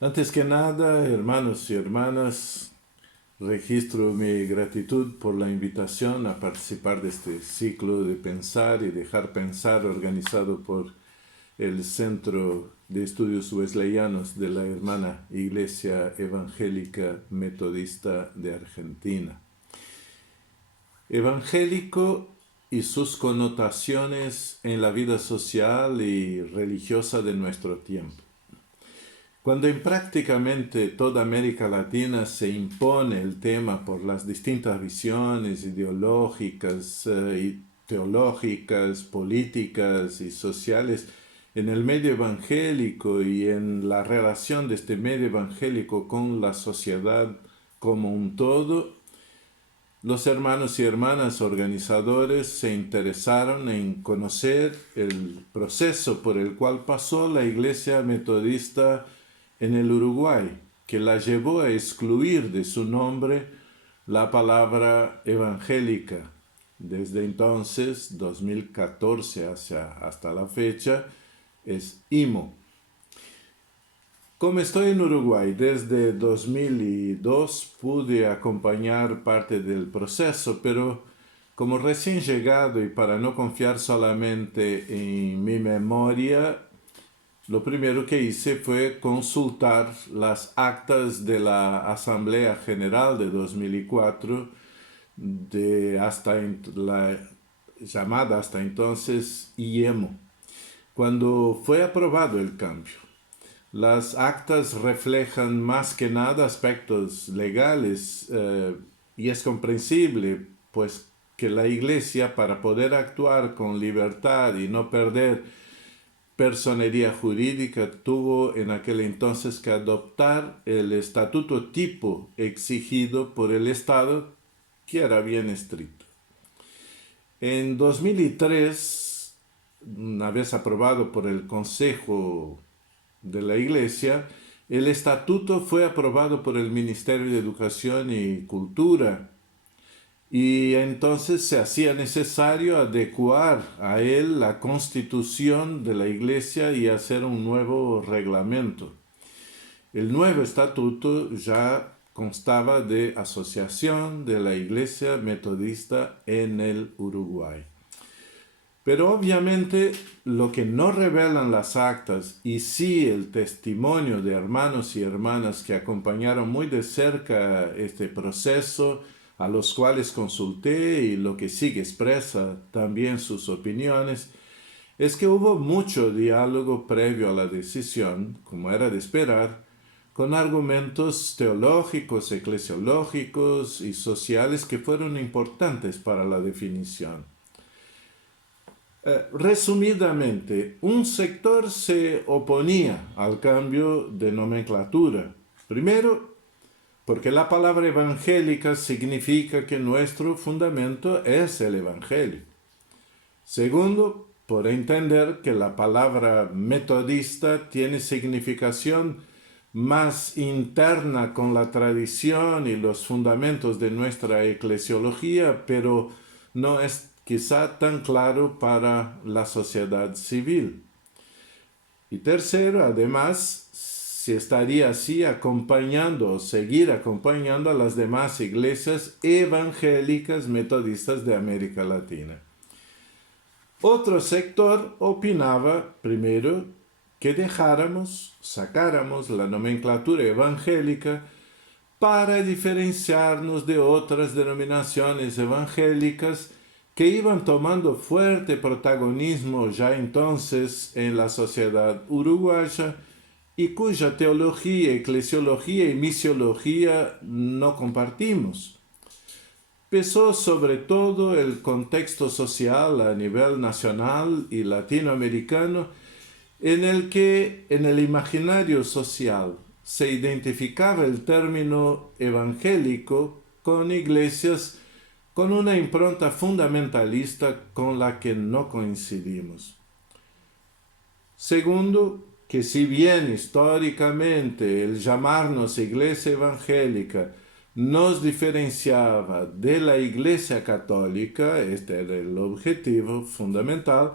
Antes que nada, hermanos y hermanas, registro mi gratitud por la invitación a participar de este ciclo de pensar y dejar pensar organizado por el Centro de Estudios Wesleyanos de la Hermana Iglesia Evangélica Metodista de Argentina. Evangélico y sus connotaciones en la vida social y religiosa de nuestro tiempo. Cuando en prácticamente toda América Latina se impone el tema por las distintas visiones ideológicas y teológicas, políticas y sociales en el medio evangélico y en la relación de este medio evangélico con la sociedad como un todo, los hermanos y hermanas organizadores se interesaron en conocer el proceso por el cual pasó la Iglesia Metodista en el Uruguay, que la llevó a excluir de su nombre la palabra evangélica. Desde entonces, 2014 hasta la fecha, es IMO. Como estoy en Uruguay desde 2002, pude acompañar parte del proceso, pero como recién llegado y para no confiar solamente en mi memoria, lo primero que hice fue consultar las actas de la Asamblea General de 2004, la llamada hasta entonces IEMO, cuando fue aprobado el cambio. Las actas reflejan más que nada aspectos legales y es comprensible, pues que la Iglesia, para poder actuar con libertad y no perder personería jurídica, tuvo en aquel entonces que adoptar el estatuto tipo exigido por el Estado, que era bien estricto. En 2003, una vez aprobado por el Consejo de la Iglesia, el estatuto fue aprobado por el Ministerio de Educación y Cultura y entonces se hacía necesario adecuar a él la constitución de la Iglesia y hacer un nuevo reglamento. El nuevo estatuto ya constaba de asociación de la Iglesia Metodista en el Uruguay. Pero obviamente lo que no revelan las actas y sí el testimonio de hermanos y hermanas que acompañaron muy de cerca este proceso, a los cuales consulté y lo que sí expresa también sus opiniones, es que hubo mucho diálogo previo a la decisión, como era de esperar, con argumentos teológicos, eclesiológicos y sociales que fueron importantes para la definición. Resumidamente, un sector se oponía al cambio de nomenclatura. Primero, porque la palabra evangélica significa que nuestro fundamento es el Evangelio. Segundo, por entender que la palabra metodista tiene significación más interna con la tradición y los fundamentos de nuestra eclesiología, pero no es quizá tan claro para la sociedad civil. Y tercero, además, se estaría así acompañando o seguir acompañando a las demás iglesias evangélicas metodistas de América Latina. Otro sector opinaba, primero, que sacáramos la nomenclatura evangélica para diferenciarnos de otras denominaciones evangélicas que iban tomando fuerte protagonismo ya entonces en la sociedad uruguaya y cuya teología, eclesiología y misiología no compartimos. Pesó sobre todo el contexto social a nivel nacional y latinoamericano en el que en el imaginario social se identificaba el término evangélico con iglesias con una impronta fundamentalista con la que no coincidimos. Segundo, que si bien históricamente el llamarnos iglesia evangélica nos diferenciaba de la Iglesia Católica, este era el objetivo fundamental,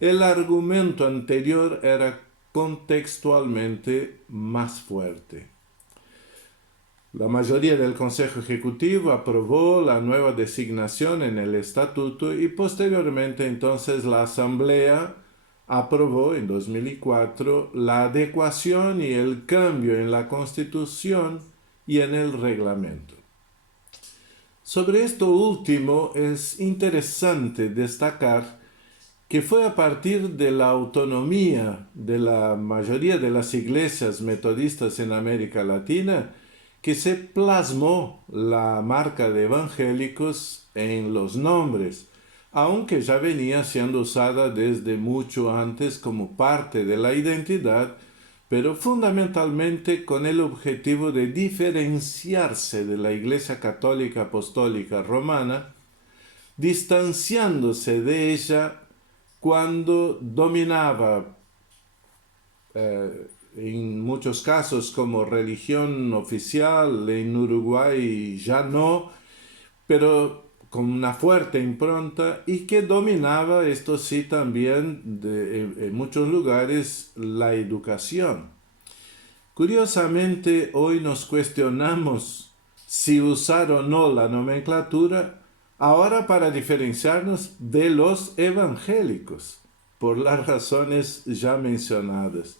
el argumento anterior era contextualmente más fuerte. La mayoría del Consejo Ejecutivo aprobó la nueva designación en el estatuto y posteriormente entonces la Asamblea aprobó en 2004 la adecuación y el cambio en la Constitución y en el reglamento. Sobre esto último es interesante destacar que fue a partir de la autonomía de la mayoría de las iglesias metodistas en América Latina que se plasmó la marca de evangélicos en los nombres, aunque ya venía siendo usada desde mucho antes como parte de la identidad, pero fundamentalmente con el objetivo de diferenciarse de la Iglesia Católica Apostólica Romana, distanciándose de ella cuando dominaba en muchos casos como religión oficial, en Uruguay ya no, pero con una fuerte impronta y que dominaba, esto sí, también en muchos lugares la educación. Curiosamente, hoy nos cuestionamos si usar o no la nomenclatura ahora para diferenciarnos de los evangélicos, por las razones ya mencionadas.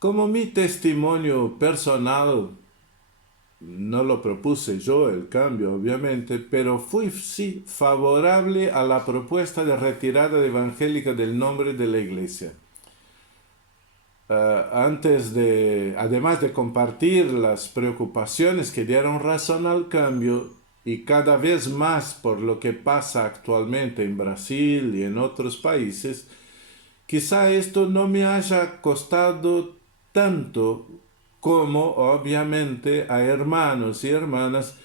Como mi testimonio personal, no lo propuse yo el cambio, obviamente, pero fui sí favorable a la propuesta de retirada evangélica del nombre de la iglesia. Además de compartir las preocupaciones que dieron razón al cambio, y cada vez más por lo que pasa actualmente en Brasil y en otros países, quizá esto no me haya costado tanto como obviamente a hermanos y hermanas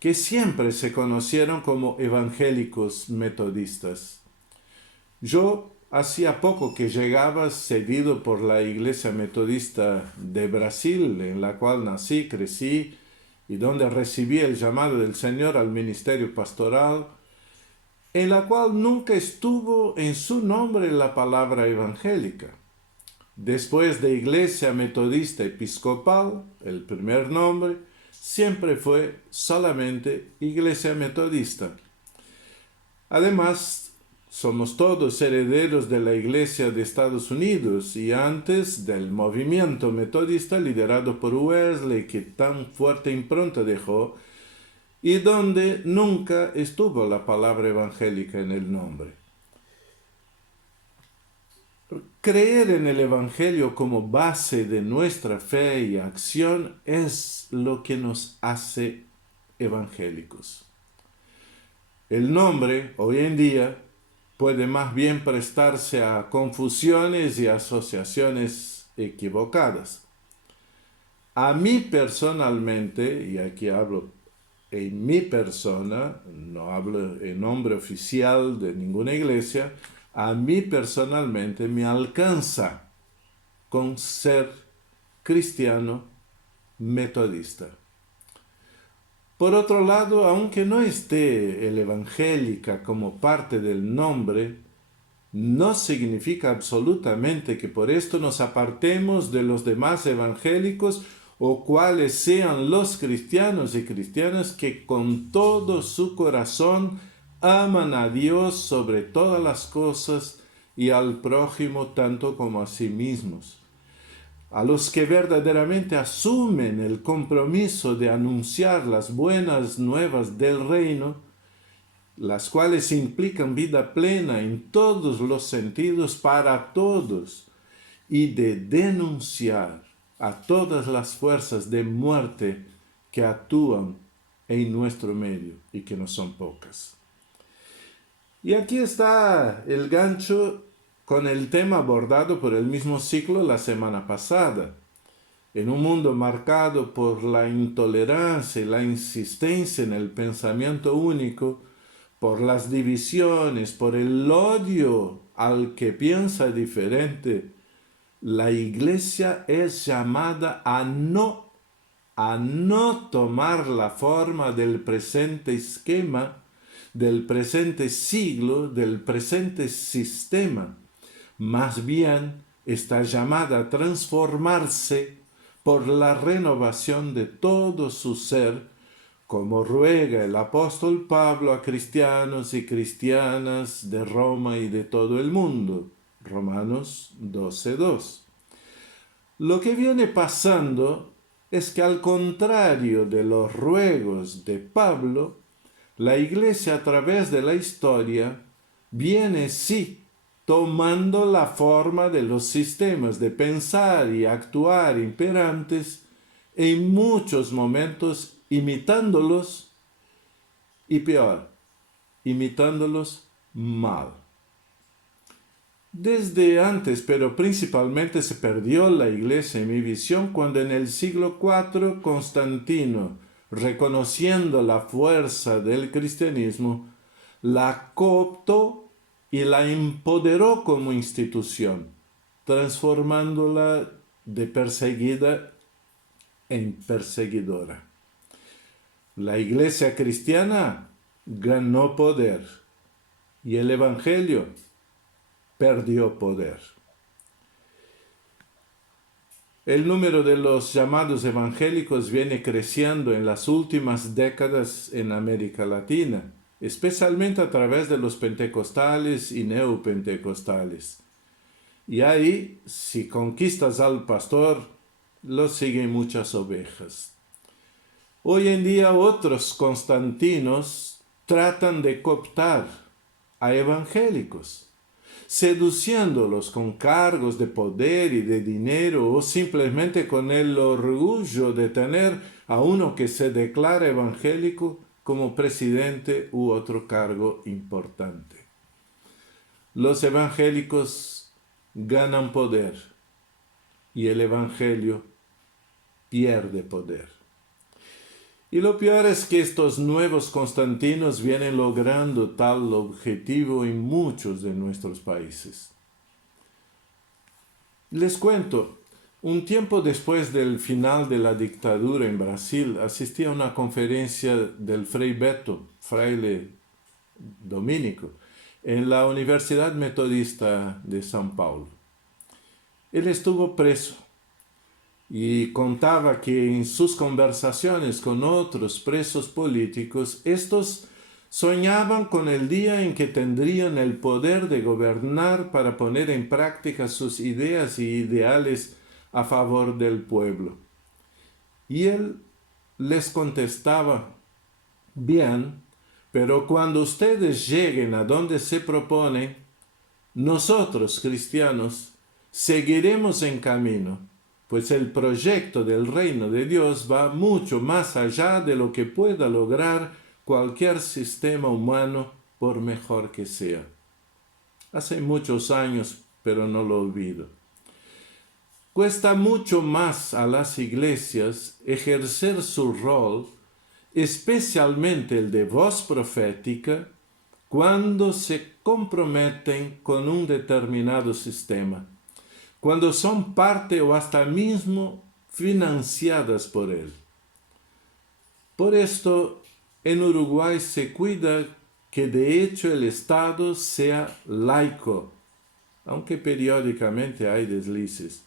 que siempre se conocieron como evangélicos metodistas. Yo hacía poco que llegaba cedido por la Iglesia Metodista de Brasil, en la cual nací, crecí y donde recibí el llamado del Señor al ministerio pastoral, en la cual nunca estuvo en su nombre la palabra evangélica. Después de Iglesia Metodista Episcopal, el primer nombre, siempre fue solamente Iglesia Metodista. Además, somos todos herederos de la Iglesia de Estados Unidos y antes del movimiento metodista liderado por Wesley, que tan fuerte impronta dejó, y donde nunca estuvo la palabra evangélica en el nombre. Creer en el Evangelio como base de nuestra fe y acción es lo que nos hace evangélicos. El nombre, hoy en día, puede más bien prestarse a confusiones y asociaciones equivocadas. A mí personalmente, y aquí hablo en mi persona, no hablo en nombre oficial de ninguna iglesia, a mí personalmente me alcanza con ser cristiano metodista. Por otro lado, aunque no esté el evangélica como parte del nombre, no significa absolutamente que por esto nos apartemos de los demás evangélicos o cuales sean los cristianos y cristianas que con todo su corazón aman a Dios sobre todas las cosas y al prójimo tanto como a sí mismos. A los que verdaderamente asumen el compromiso de anunciar las buenas nuevas del reino, las cuales implican vida plena en todos los sentidos para todos, y de denunciar a todas las fuerzas de muerte que actúan en nuestro medio y que no son pocas. Y aquí está el gancho con el tema abordado por el mismo ciclo la semana pasada. En un mundo marcado por la intolerancia y la insistencia en el pensamiento único, por las divisiones, por el odio al que piensa diferente, la iglesia es llamada a no tomar la forma del presente esquema, del presente siglo, del presente sistema, más bien está llamada a transformarse por la renovación de todo su ser, como ruega el apóstol Pablo a cristianos y cristianas de Roma y de todo el mundo. Romanos 12:2. Lo que viene pasando es que, al contrario de los ruegos de Pablo, la Iglesia a través de la historia viene sí tomando la forma de los sistemas de pensar y actuar imperantes, en muchos momentos imitándolos, y peor, imitándolos mal. Desde antes, pero principalmente se perdió la Iglesia en mi visión cuando en el siglo IV Constantino, reconociendo la fuerza del cristianismo, la cooptó y la empoderó como institución, transformándola de perseguida en perseguidora. La Iglesia cristiana ganó poder y el Evangelio perdió poder. El número de los llamados evangélicos viene creciendo en las últimas décadas en América Latina, especialmente a través de los pentecostales y neopentecostales. Y ahí, si conquistas al pastor, lo siguen muchas ovejas. Hoy en día otros constantinos tratan de cooptar a evangélicos, seduciéndolos con cargos de poder y de dinero, o simplemente con el orgullo de tener a uno que se declara evangélico como presidente u otro cargo importante. Los evangélicos ganan poder y el evangelio pierde poder. Y lo peor es que estos nuevos constantinos vienen logrando tal objetivo en muchos de nuestros países. Les cuento, un tiempo después del final de la dictadura en Brasil, asistí a una conferencia del Frei Beto, fraile dominico, en la Universidad Metodista de São Paulo. Él estuvo preso y contaba que en sus conversaciones con otros presos políticos, estos soñaban con el día en que tendrían el poder de gobernar para poner en práctica sus ideas y ideales a favor del pueblo. Y él les contestaba: bien, pero cuando ustedes lleguen a donde se proponen, nosotros, cristianos, seguiremos en camino, pues el proyecto del reino de Dios va mucho más allá de lo que pueda lograr cualquier sistema humano, por mejor que sea. Hace muchos años, pero no lo olvido. Cuesta mucho más a las iglesias ejercer su rol, especialmente el de voz profética, cuando se comprometen con un determinado sistema, cuando son parte o hasta mismo financiadas por él. Por esto, en Uruguay se cuida que de hecho el Estado sea laico, aunque periódicamente hay deslices.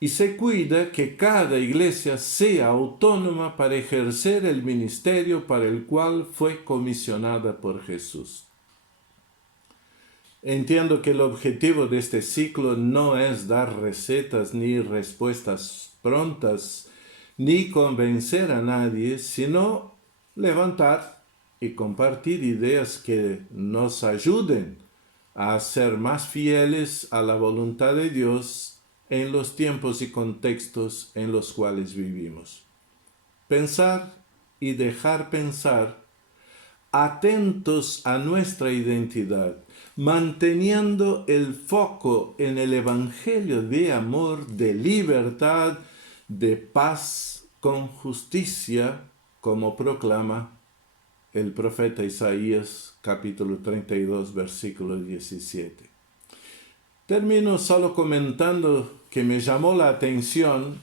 Y se cuida que cada iglesia sea autónoma para ejercer el ministerio para el cual fue comisionada por Jesús. Entiendo que el objetivo de este ciclo no es dar recetas ni respuestas prontas, ni convencer a nadie, sino levantar y compartir ideas que nos ayuden a ser más fieles a la voluntad de Dios en los tiempos y contextos en los cuales vivimos. Pensar y dejar pensar, atentos a nuestra identidad, manteniendo el foco en el Evangelio de amor, de libertad, de paz con justicia, como proclama el profeta Isaías, capítulo 32, versículo 17. Termino solo comentando que me llamó la atención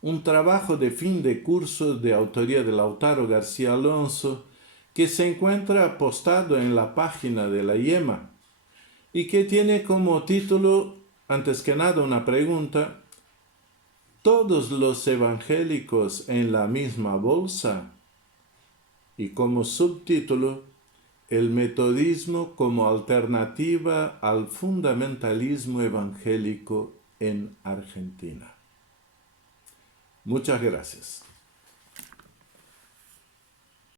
un trabajo de fin de curso de autoría de Lautaro García Alonso, que se encuentra postado en la página de la IEMA y que tiene como título Antes que nada, una pregunta. ¿Todos los evangélicos en la misma bolsa? Y como subtítulo, el metodismo como alternativa al fundamentalismo evangélico en Argentina. Muchas gracias.